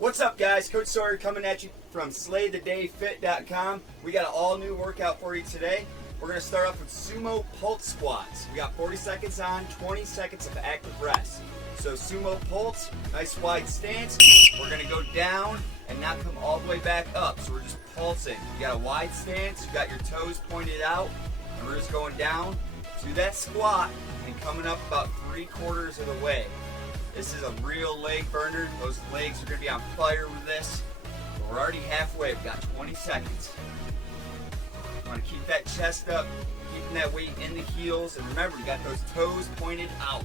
What's up, guys? Coach Sawyer coming at you from SlayTheDayFit.com. We got an all new workout for you today. We're going to start off with sumo pulse squats. We got 40 seconds on, 20 seconds of active rest. So sumo pulse, nice wide stance. We're going to go down and not come all the way back up. So we're just pulsing. You got a wide stance, you got your toes pointed out, and we're just going down to that squat and coming up about 3/4 of the way. This is a real leg burner. Those legs are going to be on fire with this. But we're already halfway. We've got 20 seconds. You want to keep that chest up, keeping that weight in the heels, and remember, you got those toes pointed out.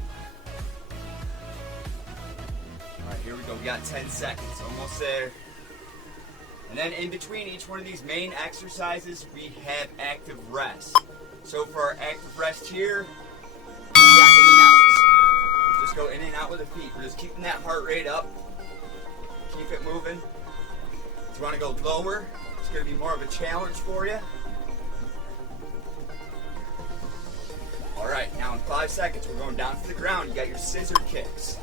All right, here we go. We got 10 seconds, almost there. And then in between each one of these main exercises, we have active rest. So for our active rest here, we got in and outs. Just go in and out with the feet. We're just keeping that heart rate up. Keep it moving. If you want to go lower, it's going to be more of a challenge for you. All right, now in 5 seconds, we're going down to the ground. You got your scissor kicks.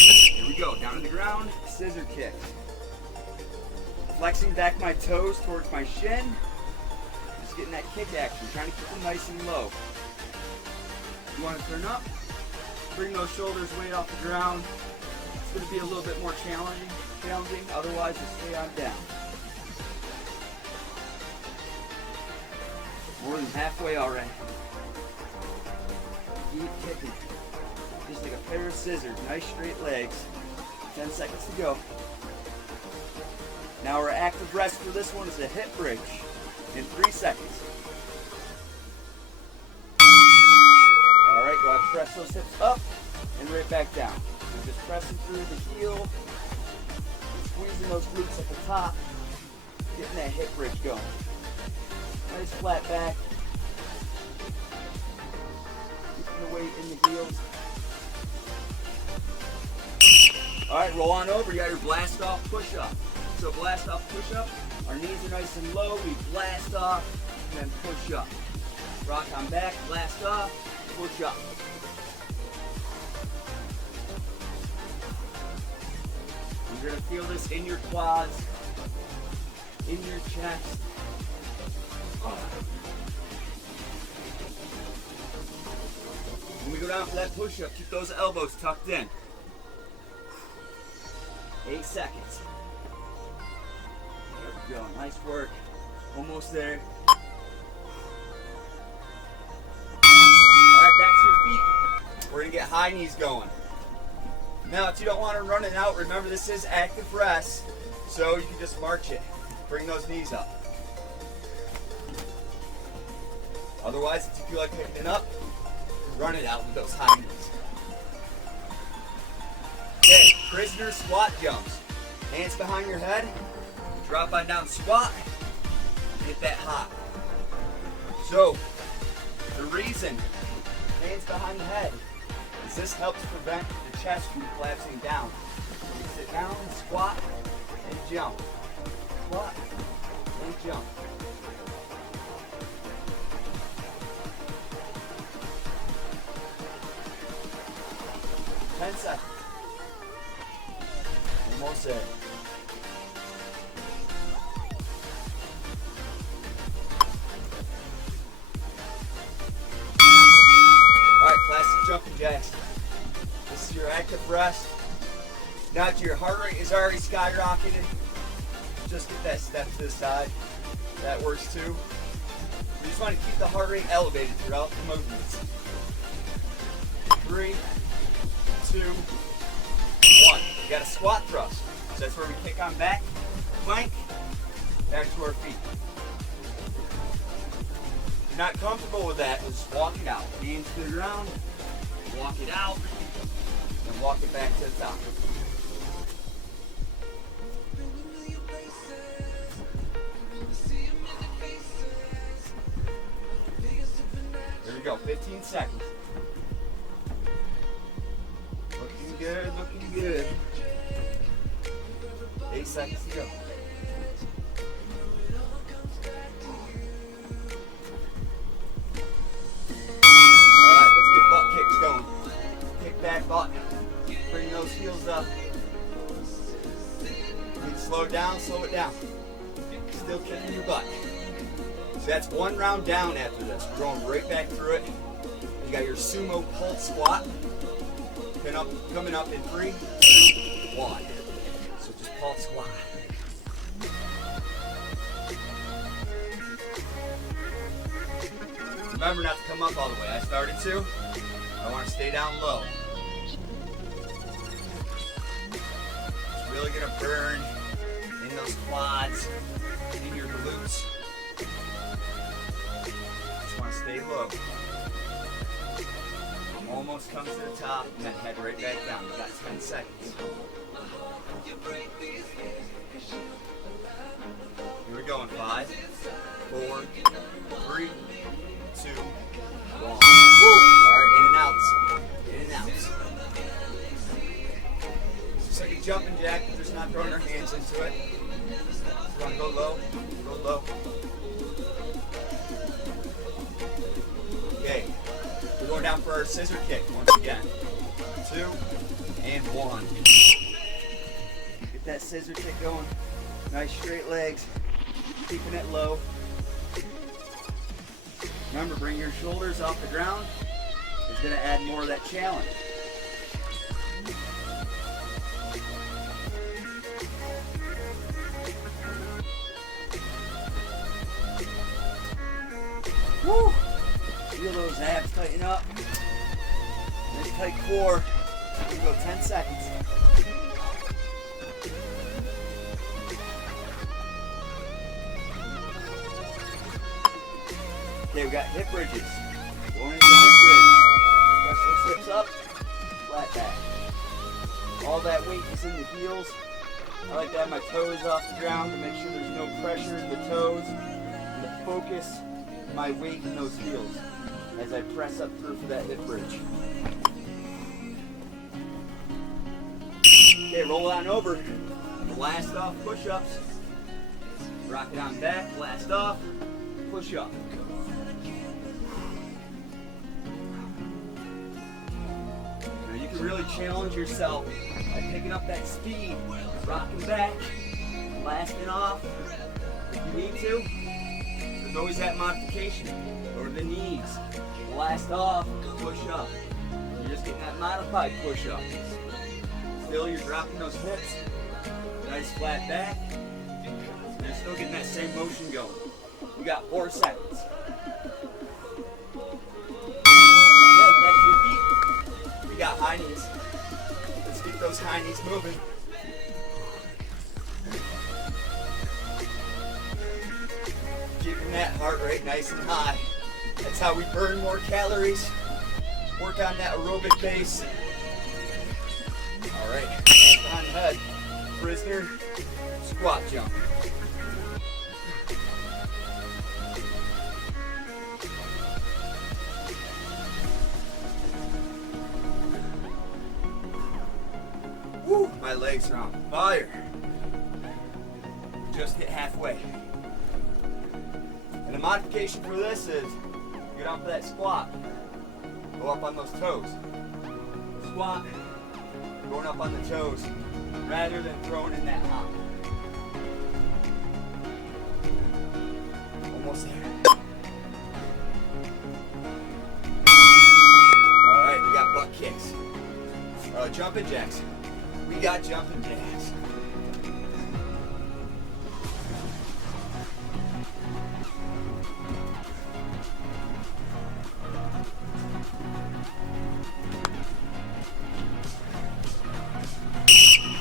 Here we go, down to the ground, scissor kick. Flexing back my toes towards my shin. Just getting that kick action, trying to keep them nice and low. You want to turn up, bring those shoulders weight off the ground. It's going to be a little bit more challenging. Otherwise just stay on down. More than halfway already. Keep kicking. Just like a pair of scissors, nice straight legs. 10 seconds to go. Now our active rest for this one is a hip bridge in 3 seconds. Go ahead and press those hips up and right back down. So just pressing through the heel, squeezing those glutes at the top, getting that hip bridge going. Nice flat back. Keeping the weight in the heels. Alright, roll on over. You got your blast off push up. So blast off push up. Our knees are nice and low. We blast off and then push up. Rock on back, blast off. Push up. You're going to feel this in your quads, in your chest. When we go down for that push up, keep those elbows tucked in. 8 seconds. There we go. Nice work. Almost there. We're going to get high knees going. Now, if you don't want to run it out, remember this is active rest, so you can just march it. Bring those knees up. Otherwise, if you feel like picking it up, run it out with those high knees. Okay, prisoner squat jumps. Hands behind your head, drop on down, squat, and hit that hop. So, the reason, hands behind the head, this helps prevent the chest from collapsing down. So you sit down, squat, and jump. Squat, and jump. Ten seconds. Almost there. Alright, classic jumping jacks. This is your active rest. Now that your heart rate is already skyrocketed, just get that step to the side. That works too. You just want to keep the heart rate elevated throughout the movements. 3, 2, 1. You got a squat thrust. So that's where we kick on back, plank, back to our feet. If you're not comfortable with that, just walk it out. Hands to the ground, walk it out, and walk it back to the top. There we go, 15 seconds. Looking good, looking good. 8 seconds to go. Alright, let's get butt kicks going. Kick that butt. Bring those heels up. slow it down, slow it down. Still kicking your butt. So that's one round down after this. We're going right back through it. You got your sumo pulse squat. Coming up in 3, 2, 1. So just pulse squat. Remember not to come up all the way. I started to. I want to stay down low. It's really going to burn in those quads, in your glutes. Just want to stay low. Almost come to the top and then head right back down. You got 10 seconds. Here we go in 5, 4, 3, 2, 1. Alright, in and out. In and out. Just like a jumping jack, we're just not throwing our hands into it. We're gonna go low, go low. Okay, we're going down for our scissor kick once again. 2 and 1. Get that scissor kick going. Nice straight legs, keeping it low. Remember, bring your shoulders off the ground. It's going to add more of that challenge. Woo! Feel those abs tighten up. Nice tight core. We go 10 seconds. Okay, we got hip bridges. Going into hip bridge. Press those hips up, flat back. All that weight is in the heels. I like to have my toes off the ground to make sure there's no pressure in the toes. And to focus my weight in those heels as I press up through for that hip bridge. Okay, roll on over. Blast off push-ups. Rock it on back, blast off, push up. You can really challenge yourself by picking up that speed, rocking back, blasting off if you need to. There's always that modification. Go to the knees, blast off, push up. You're just getting that modified push up. Still, you're dropping those hips, nice flat back. You're still getting that same motion going. You got 4 seconds. We got high knees. Let's get those high knees moving. Keeping that heart rate nice and high. That's how we burn more calories. Work on that aerobic base. All right, hands on head. Prisoner squat jump. Woo, my legs are on fire. Just hit halfway. And the modification for this is get off that squat. Go up on those toes. Squat, going up on the toes, rather than throwing in that hop. Almost there. Alright, we got butt kicks. Jumping jacks. We got jumping jacks.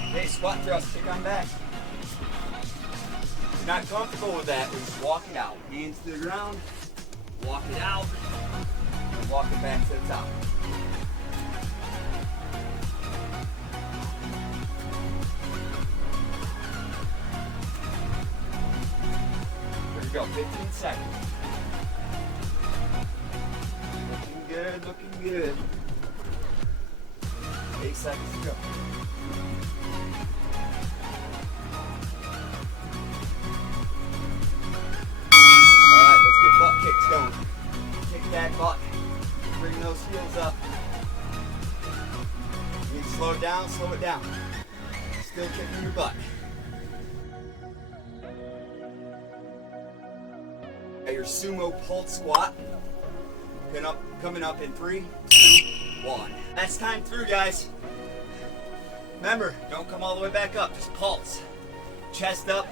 Okay, squat thrust, kick on back. If you're not comfortable with that, just walk it out. Hands to the ground, walk it out, and walk it back to the top. Go, 15 seconds. Looking good, looking good. 8 seconds to go. Alright, let's get butt kicks going. Kick that butt. Bring those heels up. You need to slow it down, slow it down. Still kicking your butt. at your sumo pulse squat. Coming up in 3, 2, 1. That's time through, guys. Remember, don't come all the way back up, just pulse. Chest up.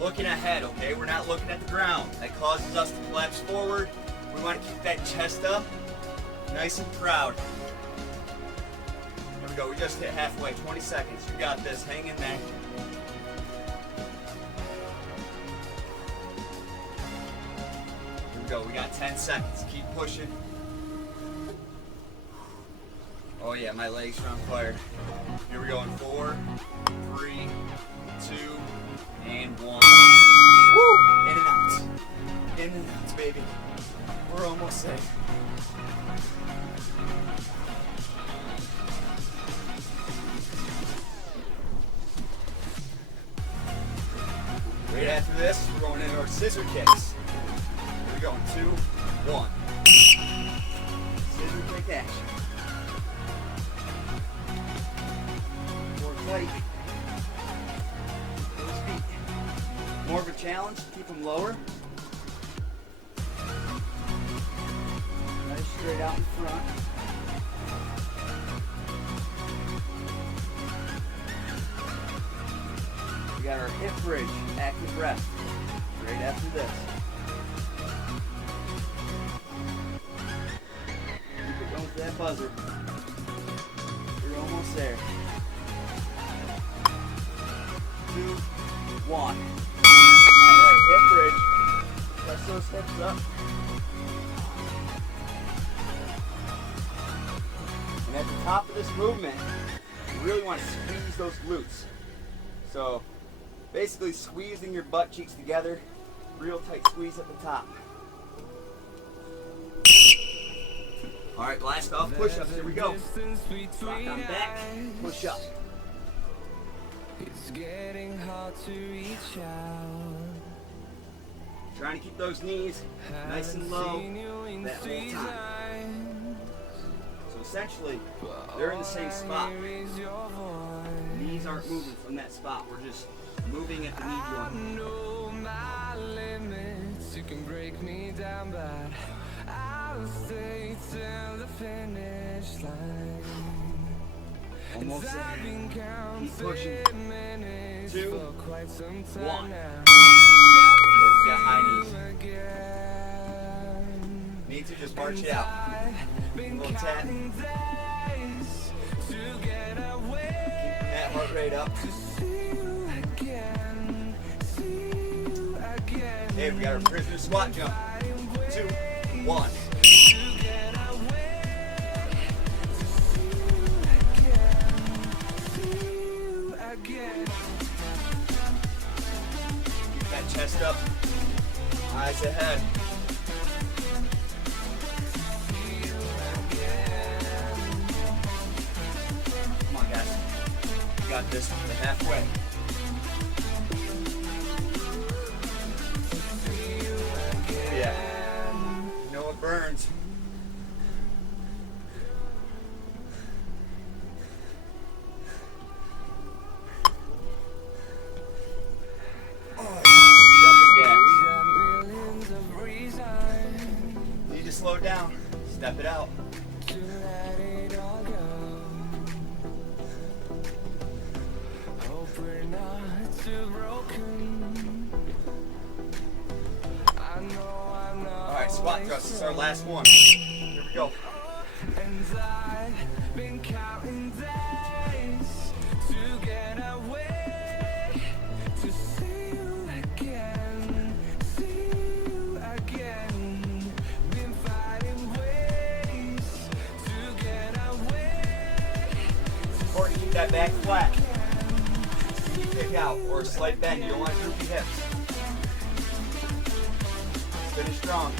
Looking ahead, okay? We're not looking at the ground. That causes us to collapse forward. We want to keep that chest up, nice and proud. There we go, we just hit halfway, 20 seconds. You got this, hang in there. Here we go, we got 10 seconds. Keep pushing. Oh yeah, my legs are on fire. Here we go in 4, 3, 2, and 1. Woo! In and out. In and out, baby. We're almost there. Right after this, we're going into our scissor kicks. Here we go in 2, 1. Scissor kick action. More tight. Those feet. More of a challenge, keep them lower. Nice straight out in front. We got our hip bridge, active rest, right after this. Keep it going with that buzzer. You're almost there. 2, 1. Alright, hip bridge. Press those hips up. And at the top of this movement, you really want to squeeze those glutes. So basically squeezing your butt cheeks together, real tight squeeze at the top. Alright, blast off push-ups, here we go. Rock on back, push up. It's getting hard to reach out. Trying to keep those knees nice and low that whole time. So essentially, they're in the same spot. Knees aren't moving from that spot. We're just moving at the knee joint. I know my limits. You can break me down, but I'll stay till the finish line. Almost there. I've been Keep pushing. 2, 1. Okay, we got high knees. Need to just march it out. A little tap. Keep that heart rate up. Okay, we got our prisoner squat jump. 2, 1. Keep that chest up. Eyes ahead. Come on, guys. You got this. We're halfway. Yeah. You know what burns? Slow down, step it out. Alright, squat thrust, this is our last one. Here we go. And I've been counting days to get away, to see you again, see you again. Been fighting ways to get away. It's important to keep that back flat. You kick out or a slight bend, you don't want droopy hips. Finish strong.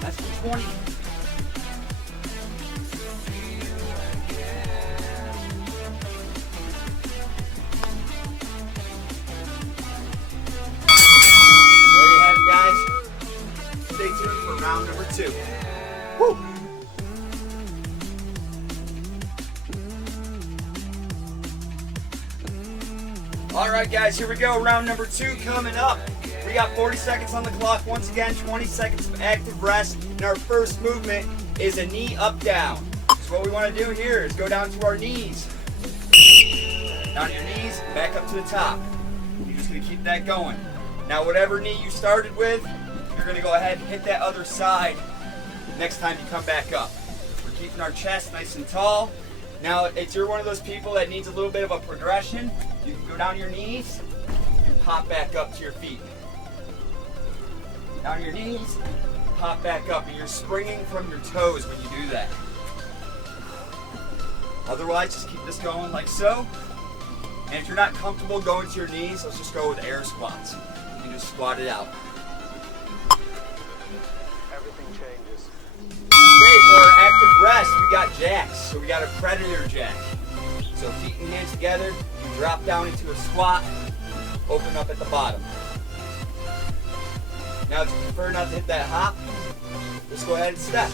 That's the 20. Stay tuned for round number 2. Woo! All right, guys, here we go. Round number 2 coming up. We got 40 seconds on the clock. Once again, 20 seconds of active rest. And our first movement is a knee up down. So what we want to do here is go down to our knees. Down to your knees, back up to the top. You're just going to keep that going. Now whatever knee you started with, you're going to go ahead and hit that other side next time you come back up. We're keeping our chest nice and tall. Now if you're one of those people that needs a little bit of a progression, you can go down to your knees and pop back up to your feet. Down to your knees, pop back up, and you're springing from your toes when you do that. Otherwise, just keep this going like so. And if you're not comfortable going to your knees, let's just go with air squats. You can just squat it out. Everything changes. Okay, for our active rest, we got jacks. So we got a predator jack. So feet and hands together, you drop down into a squat, open up at the bottom. Now if you prefer not to hit that hop, just go ahead and step.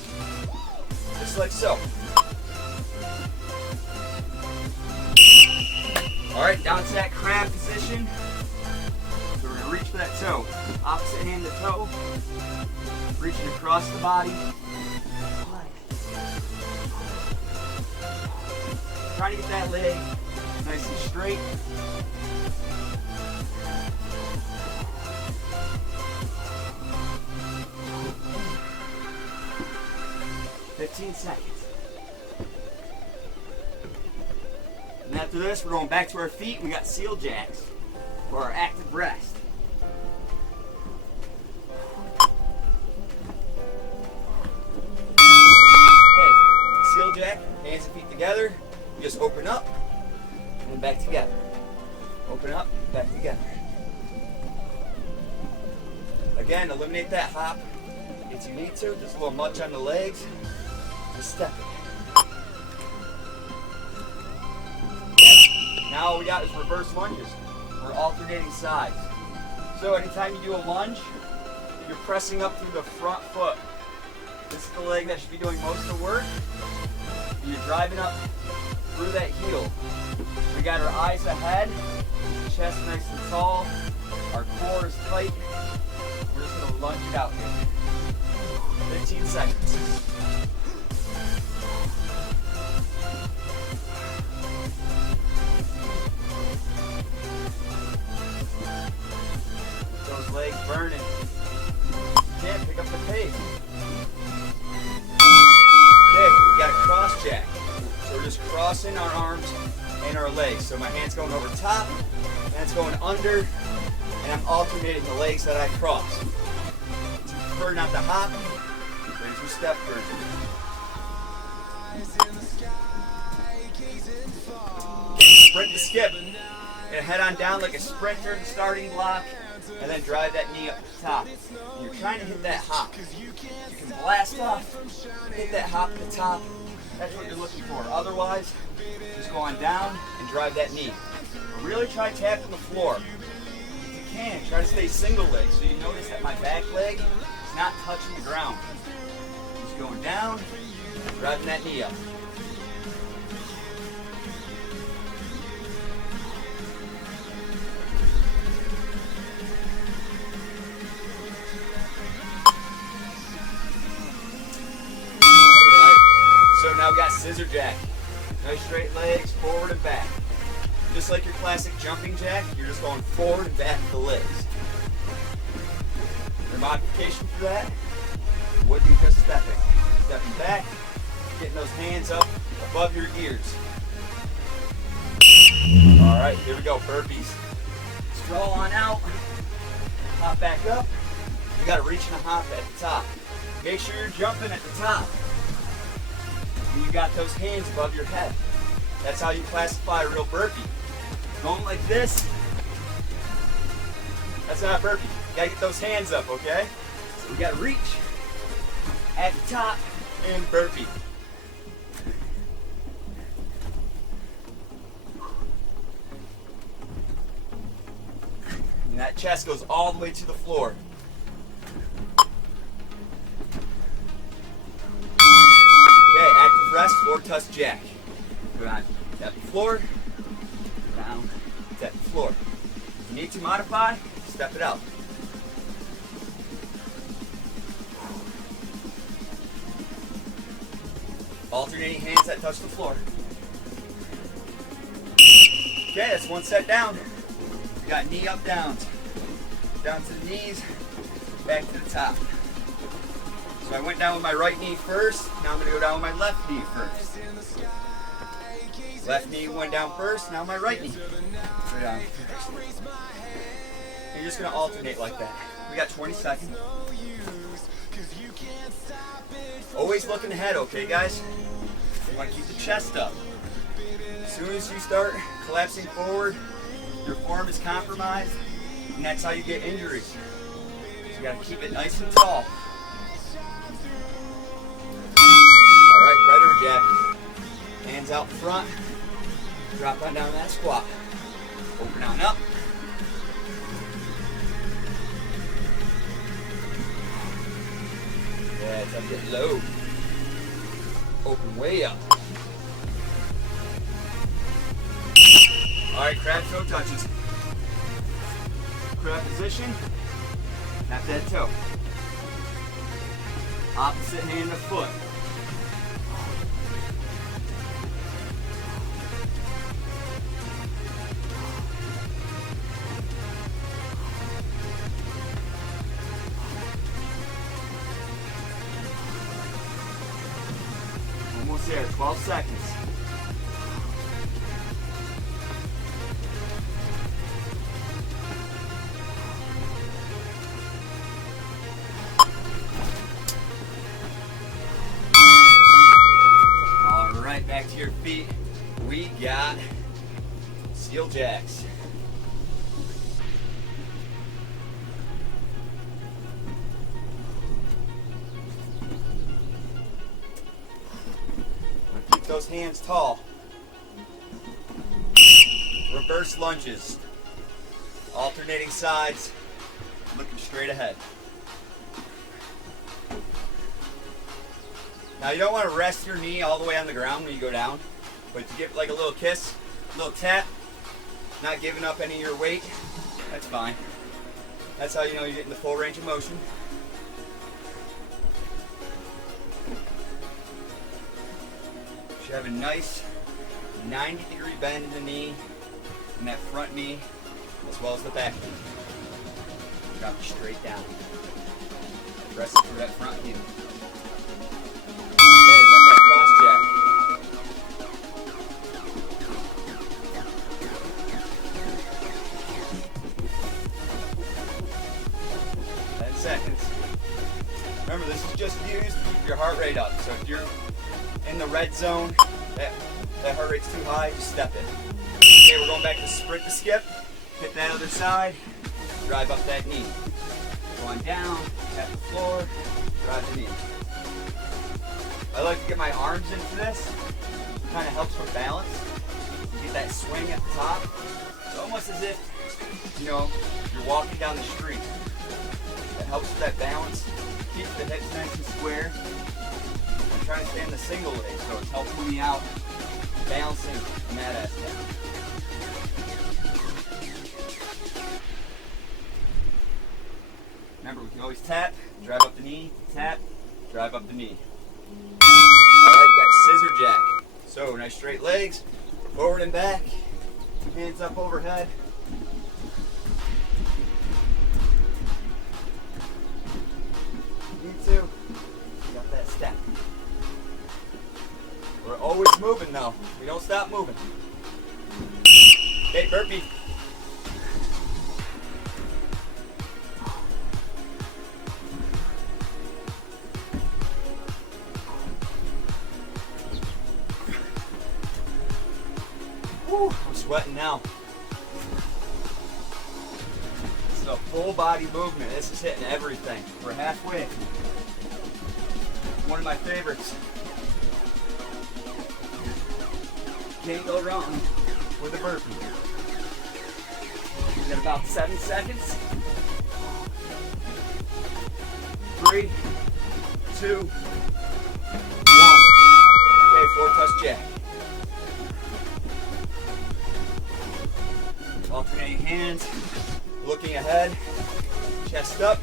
Just like so. Alright, down to that crab position. So we're going to reach for that toe. Opposite hand to toe. Reaching across the body. Trying to get that leg nice and straight. "15 seconds. And after this, we're going back to our feet. We got seal jacks for our active rest. Okay, seal jack, hands and feet together. You just open up and back together. Open up, back together. Again, eliminate that hop if you need to. Just a little much on the legs. Just step it. Now all we got is reverse lunges. We're alternating sides. So anytime you do a lunge, you're pressing up through the front foot. This is the leg that should be doing most of the work. You're driving up through that heel. We got our eyes ahead, chest nice and tall, our core is tight. We're just going to lunge it out here. 15 seconds. Those legs burning. You can't pick up the pace. Okay, we got a cross jack. So we're just crossing our arms and our legs. So my hand's going over top, hand's going under, and I'm alternating the legs that I cross. If you prefer not to hop, there's your step version. Sprint to skip. And head on down like a sprinter in the starting block, and then drive that knee up to the top. And you're trying to hit that hop. You can blast off, hit that hop at the top. That's what you're looking for. Otherwise, just go on down and drive that knee. But really try tapping the floor. If you can, try to stay single leg so you notice that my back leg is not touching the ground. Just going down, driving that knee up. So now we got scissor jack. Nice straight legs, forward and back. Just like your classic jumping jack, you're just going forward and back with the legs. Your modification for that would be just stepping. Stepping back, getting those hands up above your ears. Alright, here we go, burpees. Stroll on out, hop back up. You gotta reach and hop at the top. Make sure you're jumping at the top. And you got those hands above your head. That's how you classify a real burpee. Going like this, that's not a burpee. You gotta get those hands up, okay? So we gotta reach at the top and burpee. And that chest goes all the way to the floor. Rest, floor touch jack. Go down, tap the floor, down, tap the floor. If you need to modify, step it out. Alternating hands that touch the floor. Okay, that's one set down. We got knee up downs. Down to the knees, back to the top. So I went down with my right knee first. Now I'm going to go down with my left knee first. Left knee went down first. Now my right knee. Go down first. You're just going to alternate like that. We got 20 seconds. Always looking ahead, okay, guys? You want to keep the chest up. As soon as you start collapsing forward, your form is compromised, and that's how you get injuries. So you got to keep it nice and tall. All right, Predator Jack. Hands out front. Drop on down to that squat. Open on up. Yeah, it's up, get low. Open way up. All right, crab toe touches. Crab position, tap that toe. Opposite hand to foot. Almost there, 12 seconds. Back to your feet. We got steel jacks. Keep those hands tall. Reverse lunges. Alternating sides. Looking straight ahead. Now you don't want to rest your knee all the way on the ground when you go down, but to give like a little kiss, a little tap, not giving up any of your weight, that's fine. That's how you know you're getting the full range of motion. You should have a nice 90-degree bend in the knee, and that front knee, as well as the back knee. Drop it straight down. Press it through that front heel. Seconds. Remember, this is just used to keep your heart rate up. So if you're in the red zone, that heart rate's too high, just step it. Okay, we're going back to sprint to skip. Hit that other side, drive up that knee. Going down, tap the floor, drive the knee. I like to get my arms into this. It kind of helps with balance. Get that swing at the top. It's almost as if, you know, you're walking down the street. It helps with that balance, keeps the hips nice and square. I'm trying to stay in the single leg, so it's helping me out, balancing in that aspect. Remember, we can always tap, drive up the knee, tap, drive up the knee. Alright, you got scissor jack. So, nice straight legs, forward and back, hands up overhead. You got that step. We're always moving though. We don't stop moving. Okay, burpee. Woo, I'm sweating now. This is a full body movement. This is hitting everything. We're halfway. One of my favorites. Can't go wrong with a burpee. We got about 7 seconds. 3, 2, 1. Okay, 4-touch jack. Alternating hands, looking ahead, chest up.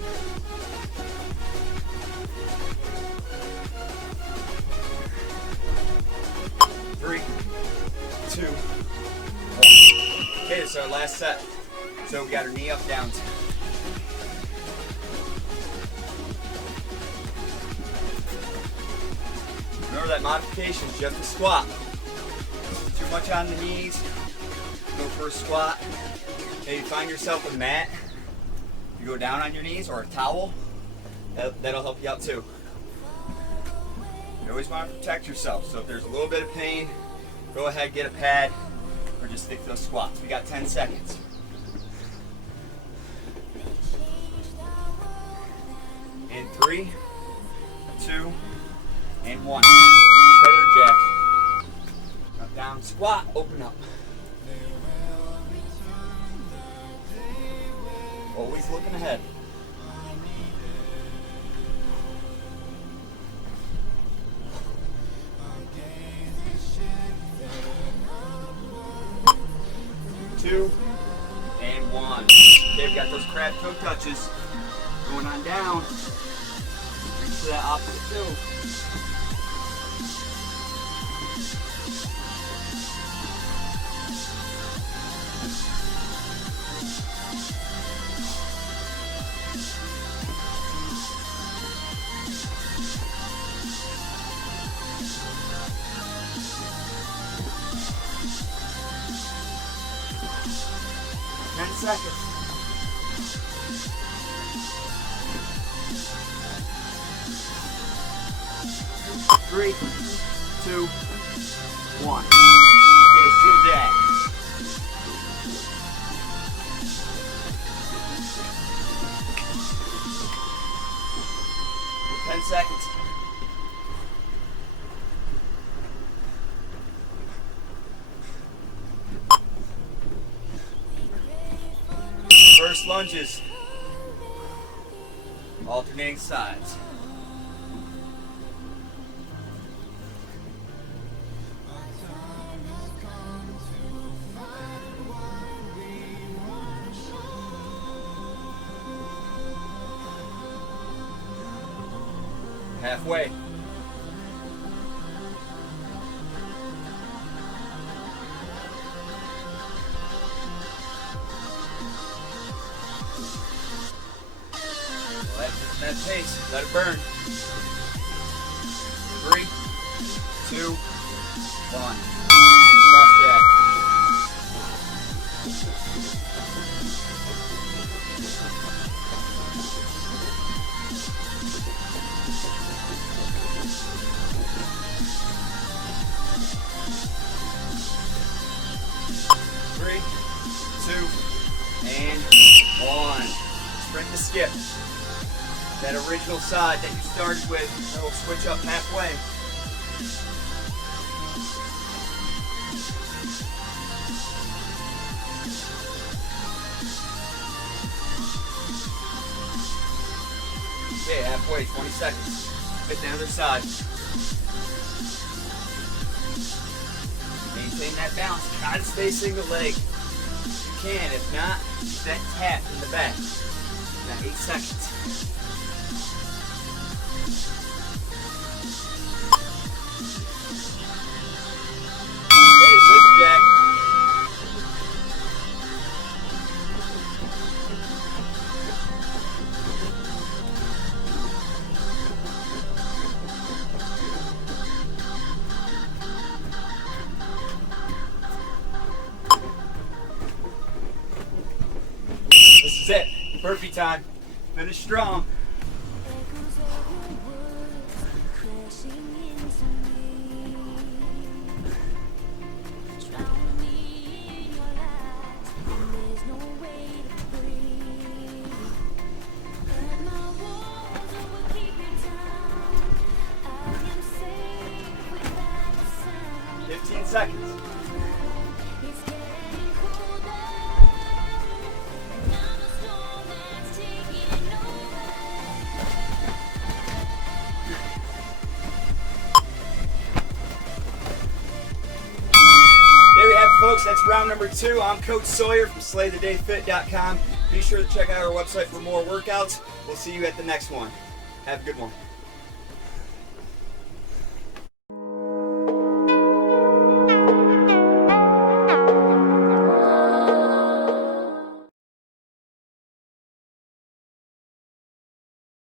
3, 2, 1. Okay, this is our last set. So we got our knee up, down. Remember that modification is just a squat. Too much on the knees, go for a squat. Maybe find yourself a mat. You go down on your knees or a towel. That'll help you out too. You always want to protect yourself. So if there's a little bit of pain, go ahead, get a pad, or just stick to those squats. We got 10 seconds. In 3, 2, and 1. Feather jack. Up, down, squat, open up. Always looking ahead. Two and 1. Okay, we got those crab toe touches. Going on down. Reach to that opposite toe. Seconds. 3, 2, 1. Okay, still jack. Ten seconds. First lunges, alternating sides. Halfway. That pace, let it burn. 3, 2, 1. Cross jack. Three, 2, and 1. Spring to skip. That original side that you started with, it'll switch up halfway. Okay, halfway, 20 seconds. Hit the other side. Maintain that balance. Try to stay single leg. If you can, if not, that tap in the back. Now 8 seconds. This is it. Burpee time. Finish strong. Seconds. There we have it, folks. That's round number 2. I'm Coach Sawyer from SlayTheDayFit.com. Be sure to check out our website for more workouts. We'll see you at the next one. Have a good one.